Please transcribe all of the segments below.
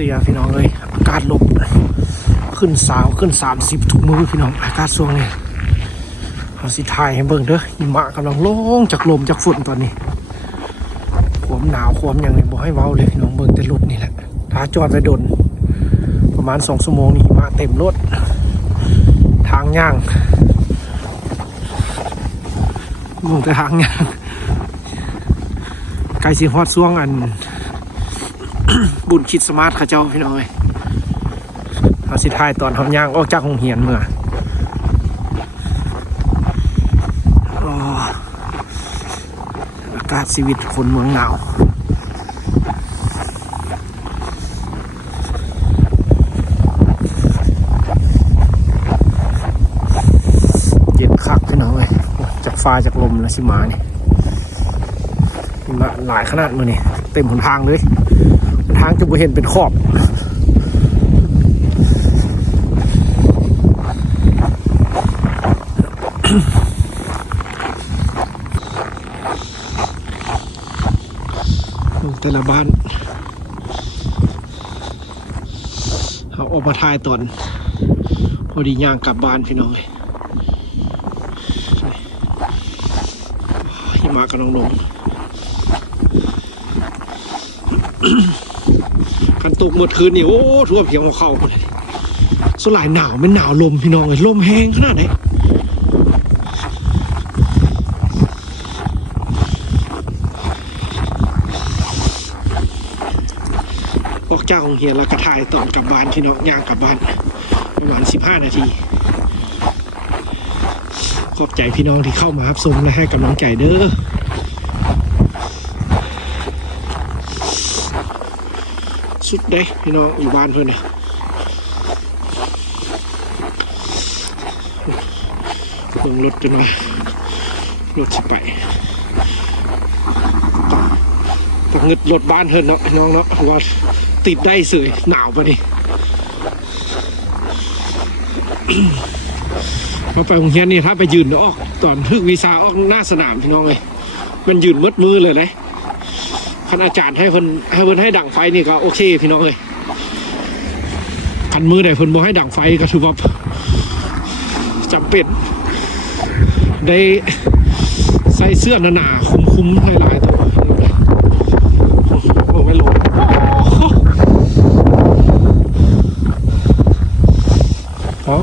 ซียพี่น้องเลยอากาศลบขึ้น30ทุกมื้อพี่น้องอากาศช่วงนี้เอาสิถ่ายให้เบิ่งเด้อหิมะกำลังลงจากลมจากฝนตอนนี้ความหนาวความอย่างนี้บอกให้เว้าเลยพี่น้องเบิ่งแต่รถนี่แหละถ้าจอดไว้ดนประมาณ2 ชั่วโมงนี่หิมะเต็มรถทางย่างลงแต่ทางย่างไกลสิฮอดช่วงอัน บุญคิดสมาร์ทข้าเจ้าพี่น้องเลยเอาสิท้ายตอนเขาย่างออกจากโรงเรียนเมื่ออากาศชีวิตคนเมืองหนาวเย็นคักพี่น้องเลยจากฟ้าจากลมแล้วสิมานี่มาหลายขนาดมือนี่เต็มหนทางเลยทางจะบ่เห็นเป็นขอบแต่ละบ้านเขาออกมาถ่ายตอนพอดีย่างกลับบ้านพี่น้องหิมะกำลังลงกันตกเมื่อคืนนี่โอ้ทั่วเพียงหัวเข่าเลยสลายหนาวเป็นหนาวลมพี่น้องเลยลมแห้งขนาดไหนออกจากโรงเรียนแล้วก็ถ่ายตอนกลับบ้านพี่น้องย่างกลับบ้านประมาณ15 นาทีขอบใจพี่น้องที่เข้ามารับชมและให้กำลังใจเด้อสุดเด้พี่น้องอยู่บ้านเพื่อนเนี่ยลงรถกันมารถสิไปต้องเงึดรถบ้านเพื่อนเนาะน้องเนาะว่าติดได้เสยหนาวปะนี่ มาไปโรงเรียนนี่ถ้าไปยืนออกตอนพึกวีซ่าออกหน้าสนามพี่น้องเลยมันยืนมืดมือเลยนะคันอาจารย์ให้เพิ่นให้ดังไฟนี่ก็โอเคพี่น้องเลยคันมือไหนเพิ่นบอกให้ดังไฟก็ถือว่าจำเป็นได้ใส่เสื้อหนาๆคุ้มๆหลายๆตัวโอ้ไม่ลงอ๋อ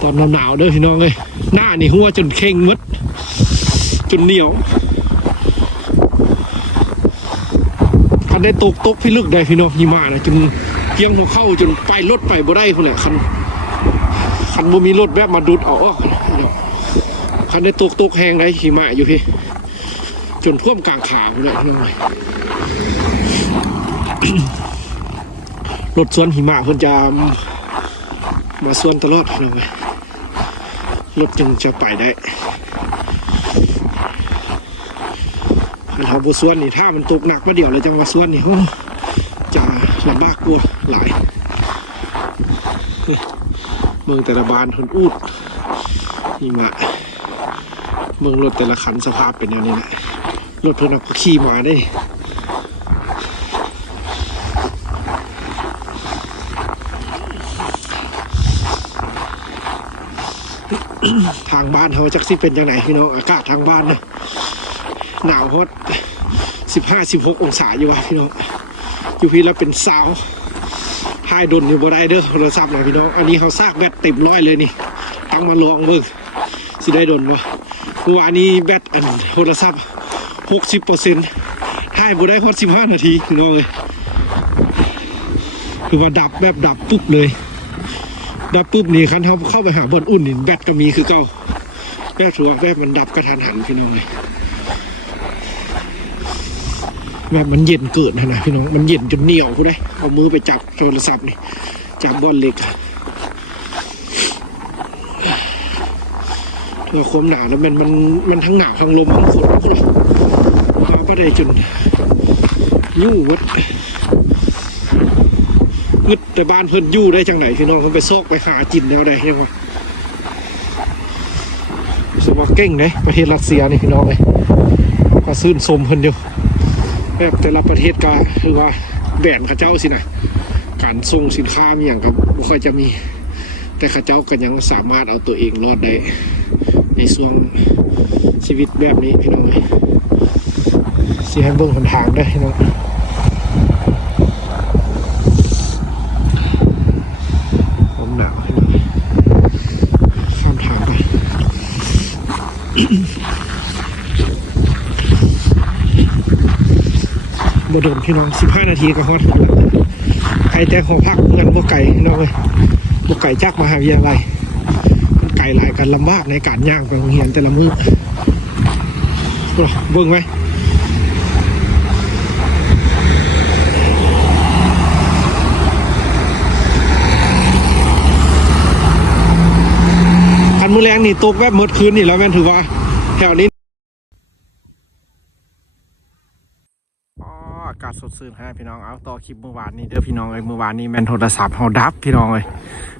ตอนหนาวๆเด้อพี่น้องเลยหน้านี่หัวจนเข่งมดจนเหนียวคันได้ตกพี่ลึกได้พี่น้องหิมะนะจนเกี่ยงหัวเข้าจนไปรถไปบ่ได้คนแหละคันบ่มีรถแบบมาดูดเอาออกคันได้ตกแห้งได้หิมะอยู่พี่จนท่วมกลางขาเลยพี่น้องรถสวนหิมะเพิ่นจะมาสวนตลอดพี่น้องรถจึงจะไปได้เอาบุษวนนี่ถ้ามันตกหนักมาเดี๋ยวเลยจังหวะสวนนี่จะลำบากกว่าหลายเมืองแต่ละบ้านคนอูดนี่มาเมืองรถแต่ละคันสภาพเป็นอย่างนี้แหละรถเพื่อนเอาขี่มาได้ทางบ้านเขาจักสิเป็นยังไงพี่น้องอากาศทางบ้านนะหนาวฮอต15-16 องศาอยู่วะพี่น้องอยู่พี่แล้วเป็นสาวถ่ายดนอยู่บ่ได้เด้อโทรศัพท์นะพี่น้องอันนี้เขาซากแบตเต็ม100เลยนี่ตั้งมาลองเบิ่งสิได้ดนวะเมื่อวานนี้แบตอันโทรศัพท์ 60% ถ่ายบ่ได้ฮอต15 นาทีพี่น้องเลยคือว่าดับแบบดับปุ๊บเลยดับปุ๊บนี่คันเขาเข้าไปหาบนอุ่นนี่แบตก็มีคือเก่าแบตถือว่าแบตมันดับกระทันหันพี่น้องเลยแบบมันเย็นเกิดนะพี่น้องมันเย็นจนเหนียวกูได้เอามือไปจับโทรศัพท์นี่จับบอลเล็กตัวความหนาวแล้วมันทั้งหนาวทั้งลมทั้งฝนกูเลยมาประเดี๋ยวจนยุ่งวัดงึดแต่บ้านเพิ่นยู่ได้จังไหนพี่น้องเพิ่นไปซอกไปหาจินแล้วได้ยังไงสมองเก่งเลยประเทศรัสเซียนี่พี่น้องเลยก็ซื่นชมเพิ่นอยู่แบบแต่ละประเทศก็คือว่า แบรนด์เขาเจ้าสินะการส่งสินค้ามีอย่างกับไม่ค่อยจะมี แต่เขาเจ้าก็ยังสามารถเอาตัวเองรอดได้ในช่วงชีวิตแบบนี้พี่น้องเลยสิให้เบิ่งหนทางได้พี่น้องผมหนาวพี่น้องข้ามทางไปบ่โดนพี่น้อง15 นาทีก็ฮอดแล้วไกลแต่ของพักเงินบ่ไก่พี่น้องเลยบ่ไก่จักมหาวิทยาลัยมันไก่หลายกันลำบากในการย่างไปโรงเรียนแต่ละมื้อเบิ่งไหมคันมื้อแรงนี่ตกแบบหมดคืนนี่แล้วแม่นถือว่าแถวนี้อากาศสดชื่นฮะพี่น้องเอาต่อคลิปเมื่อวานนี้เด้อพี่น้องเอ้ยเมื่อวานนี้แม่นโทรศัพท์เฮาดับพี่น้องเอ้ย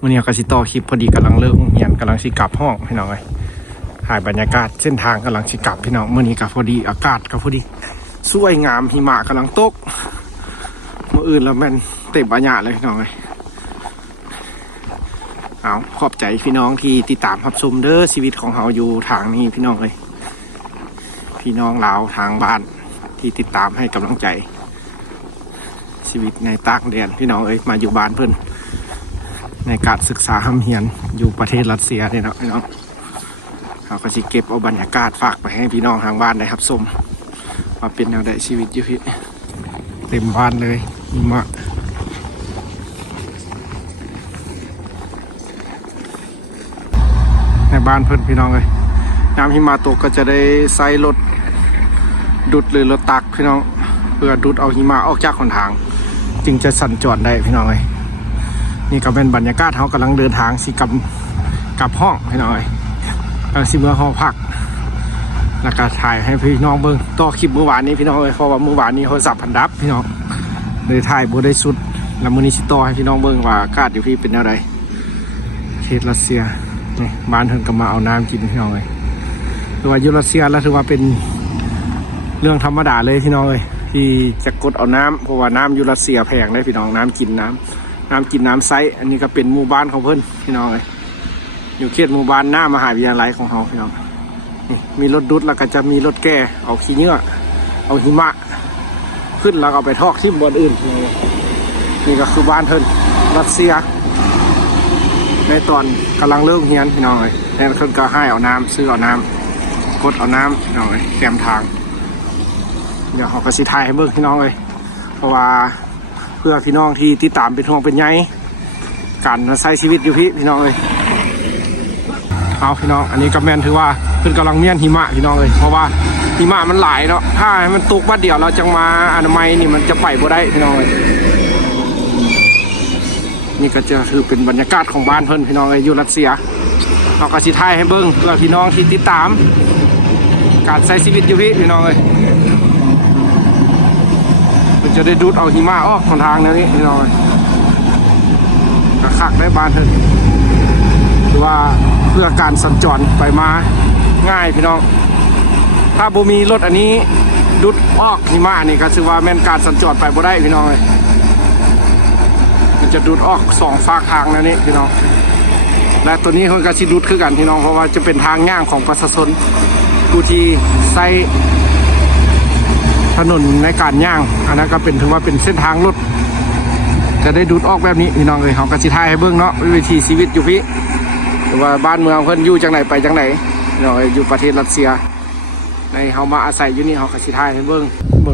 มื้อนี้ก็สิต่อคลิปพอดีกำลังเลิกเรียนกำลังสิกลับห้องพี่น้องเอ้ยถ่ายบรรยากาศเส้นทางกำลังสิกลับพี่น้องมื้อนี้ก็พอดีอากาศก็พอดีสวยงามหิมะกำลังตกมื้ออื่นแล้วแม่นเต็มบรรยากาศเลยพี่น้องเอ้ยเอาขอบใจพี่น้องที่ติดตามรับชมเด้อชีวิตของเฮาอยู่ทางนี้พี่น้องเอ้ยพี่น้องลาวทางบ้านที่ติดตามให้กำลังใจชีวิตในต่างแดนพี่น้องเอ้ยมาอยู่บ้านเพื่อนในการศึกษาห้ำเฮียนอยู่ประเทศรัสเซียนี่เนาะพี่น้องเขาก็สิเก็บเอาบรรยากาศฝากไปให้พี่น้องทางบ้านได้รับชมว่าเป็นแนวใดชีวิตอยู่พี่เต็มบ้านเลยหิมะในบ้านเพื่อนพี่น้องเลยน้ำหิมะตกก็จะได้ใส่รถดุดหรือรถตักพี่น้องเพื่อดุดเอาหิมะออกจากขนทางจึงจะสัญจรได้พี่น้องเลยนี่ก็เป็นบรรยากาศเขากำลังเดินทางสิกลับห้องพี่น้องเลยสิเมื่อห้องพักแล้วก็ถ่ายให้พี่น้องเบิ่งต่อคลิปเมื่อวานนี้พี่น้องเลยเพราะว่าเมื่อวานนี้โทรศัพท์พันดับพี่น้องเลยถ่ายบ่ได้สุดแล้วมื้อนี้สิต่อให้พี่น้องเบิ่งว่าอากาศอยู่พี่เป็นแนวใดประเทศรัสเซียนี่บ้านเพิ่นก็มาเอาน้ำกินพี่น้องเลยถือว่าอยู่รัสเซียแล้วถือว่าเป็นเรื่องธรรมดาเลยพี่น้องเลยที่จะกดเอาน้ำเพราะว่าน้ำอยู่รัสเซียแพงเลยพี่น้องน้ำกินน้ำไซอันนี้ก็เป็นหมู่บ้านของเพิ่นพี่น้องเลยอยู่เขตหมู่บ้านหน้ามหาวิทยาลัยของเขาพี่น้องนี่มีรถดุดแล้วก็จะมีรถแก่เอาขี้เหงื่อเอาหิมะขึ้นแล้วเอาไปทอกที่บนอื่นนี่ก็คือบ้านเพิ่นรัสเซียในตอนกำลังเลิกเรียนพี่น้องเลยแล้วเพิ่นก็ให้เอาน้ำซื้อเอาน้ำกดเอาน้ำพี่น้องเลยแกมทางเดี๋ยวเขาก็สิถ่ายให้เบิ่งพี่น้องเลยเพราะว่าเพื่อพี่น้องที่ติดตามเป็นห่วงเป็นใยการใช้ชีวิตอยู่พี่น้องเลยเอาพี่น้องอันนี้ก็แม่นถือว่าเพิ่นกำลังเมียนหิมะพี่น้องเลยเพราะว่าหิมะมันหลายเนาะถ้ามันตกบัดเดียวเราจังมาอนามัยนี่มันจะไปบ่ได้พี่น้องเลยนี่ก็จะคือเป็นบรรยากาศของบ้านเพิ่นพี่น้องเลยอยู่รัสเซียเราก็สิถ่ายให้เบิ่งเพื่อพี่น้องที่ติดตามการใช้ชีวิตอยู่พี่น้องเลยมันจะได้ดูดเอาหิมะออกทางนี้พี่น้องกระคักได้บ้านเถอะหรือว่าเพื่อการสัญจรไปมาง่ายพี่น้องถ้าบ่มีรถอันนี้ดูดออกหิมะนี่ก็ถือว่าแม่นการสัญจรไปบ่ได้พี่น้องเลยมันจะดูดออกสองฝากทางแล้วนี่พี่น้องและตัวนี้มันก็สิดูดคือกันพี่น้องเพราะว่าจะเป็นทางย่างของประชาชนผู้ที่ใช้ถนนในการย่างอันนั้นก็เป็นถือว่าเป็นเส้นทางรถจะได้ดูดออกแบบนี้พี่น้องเลยเขากระสิทายให้เบื้องเนาะวิถีชีวิตอยู่พี่หรือว่าบ้านเมืองเพิ่นอยู่จังไหนไปจังไหนเนาะอยู่ประเทศรัสเซียในเขามาอาศัยอยู่นี่เขากระสิทายให้เบื้อ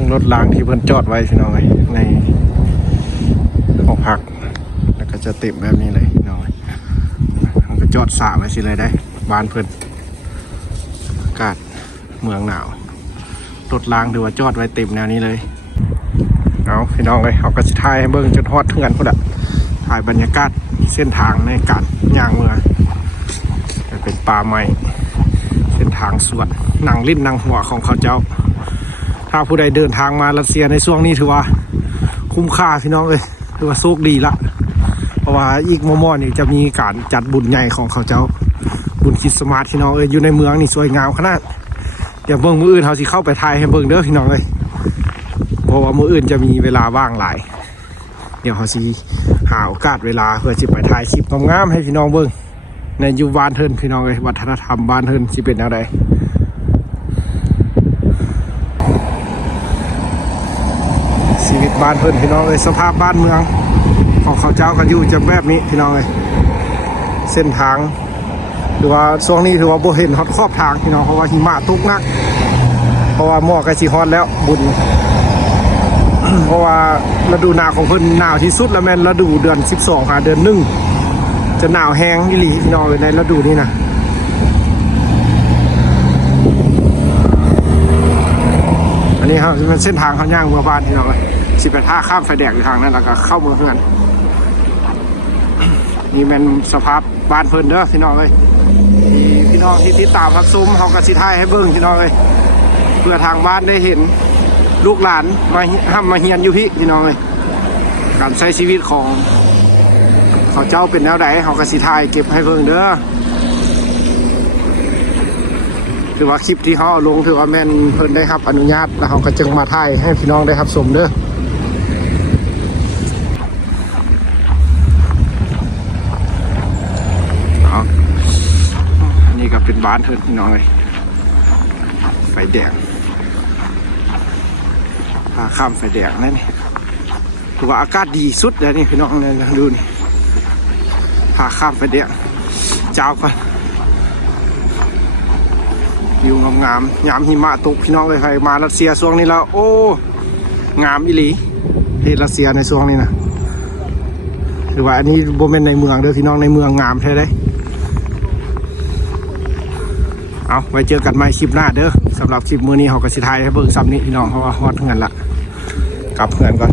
งรถรางที่เพิ่นจอดไว้พี่น้องเลยในห้องพักแล้วก็จะเต็มแบบนี้เลยพี่น้องเขาก็จอดสระไว้สิเลยได้บ้านเพิ่นอากาศเมืองหนาวรถรางถือว่าจอดไว้เต็มแนวนี้เลยเอาพี่น้องเลยเขาก็จะถ่ายให้เบิ้งจนฮอดเถื่อนพุ่นอะถ่ายบรรยากาศเส้นทางในการย่างเมืองเป็นป่าไม้เส้นทางสวนหนังลิ้นหนังหัวของเขาเจ้าถ้าผู้ใดเดินทางมารัสเซียในช่วงนี้ถือว่าคุ้มค่าพี่น้องเลยถือว่าโชคดีละเพราะว่าอีกโมมอนี่จะมีการจัดบุญใหญ่ของเขาเจ้าบุญคริสต์มาสพี่น้องอยู่ในเมืองนี่สวยงามขนาดเดี๋ยวเบิ่งมืออื่นเขาสิเข้าไปถ่ายให้เบิ่งเด้อพี่น้องเลยเพราะว่ามืออื่นจะมีเวลาว่างหลาย เดี๋ยวเขาสิหาโอกาสเวลาเพื่อสิไปถ่ายคลิปงามๆให้พี่น้องเบิ่งในอยู่บ้านเทินพี่น้องเลยวัฒนธรรมบ้านเทินสิเป็นอะไรชีวิตบ้านเพิ่นพี่น้องเลยสภาพบ้านเมืองของเขาเจ้ากันอยู่จะแบบนี้พี่น้องเลยเส้นทางหรือว่าช่วงนี้ถือว่าโบเห็นฮอตขอบทางพี่น้องเพราะว่าหิมะตกหนักเพราะว่าหมอกใกล้สิฮอตแล้วบุญ เพราะว่าฤดูหนาวของเพิ่นหนาวที่สุดแล้วแม่นฤดูเดือน12ค่ะเดือน1จะหนาวแห้งอีหลีพี่น้องเลยในฤดูนี้นะอันนี้ครับเป็นเส้นทางเขาย่างเมืองบ้านพี่น้องเลยสิไปท่าข้ามไฟแดงอยู่ทางนั้นแล้วก็เข้าเมืองเฮือนนี่เป็นสภาพบ้านเพิ่นเด้อพี่น้องเลยพี่น้องที่ติดตามรับชมเขาก็สิถ่ายให้เบิ่งพี่น้องเลยเพื่อทางบ้านได้เห็นลูกหลานมาเฮียนอยู่พี่น้องเลยการใช้ชีวิตของเขาเจ้าเป็นแนวใดเขาก็สิถ่ายเก็บให้เบิ่งเด้อถือว่าคลิปที่เขาเอาลงถือว่าแม่นเพิ่นได้รับอนุญาตแล้วเขาก็จึงมาถ่ายให้พี่น้องได้รับชมเด้อนี่ก็เป็นบ้านเพิ่นพี่น้องเลยไฟแดงพาข้ามไฟแดงนั่นนี่ถือว่าอากาศดีสุดเลยนี่พี่น้องเลยดูนี่พาข้ามไฟแดงเจ้าก่อนวิวงามๆยามหิมะตกพี่น้องเลยใครมารัสเซียช่วงนี้แล้วโอ้งามอีหลีที่รัสเซียในช่วงนี้นะถือว่าอันนี้โบเมนในเมืองเด้อพี่น้องในเมืองงามแท้เลยเอาไว้เจอกันใหม่คลิปหน้าเด้อสำหรับคลิปมื้อนี้เขาก็สิถ่ายให้เบิ่งซ้ำนี้พี่น้องเพราะว่าฮอดเงินละกลับเงินก่อน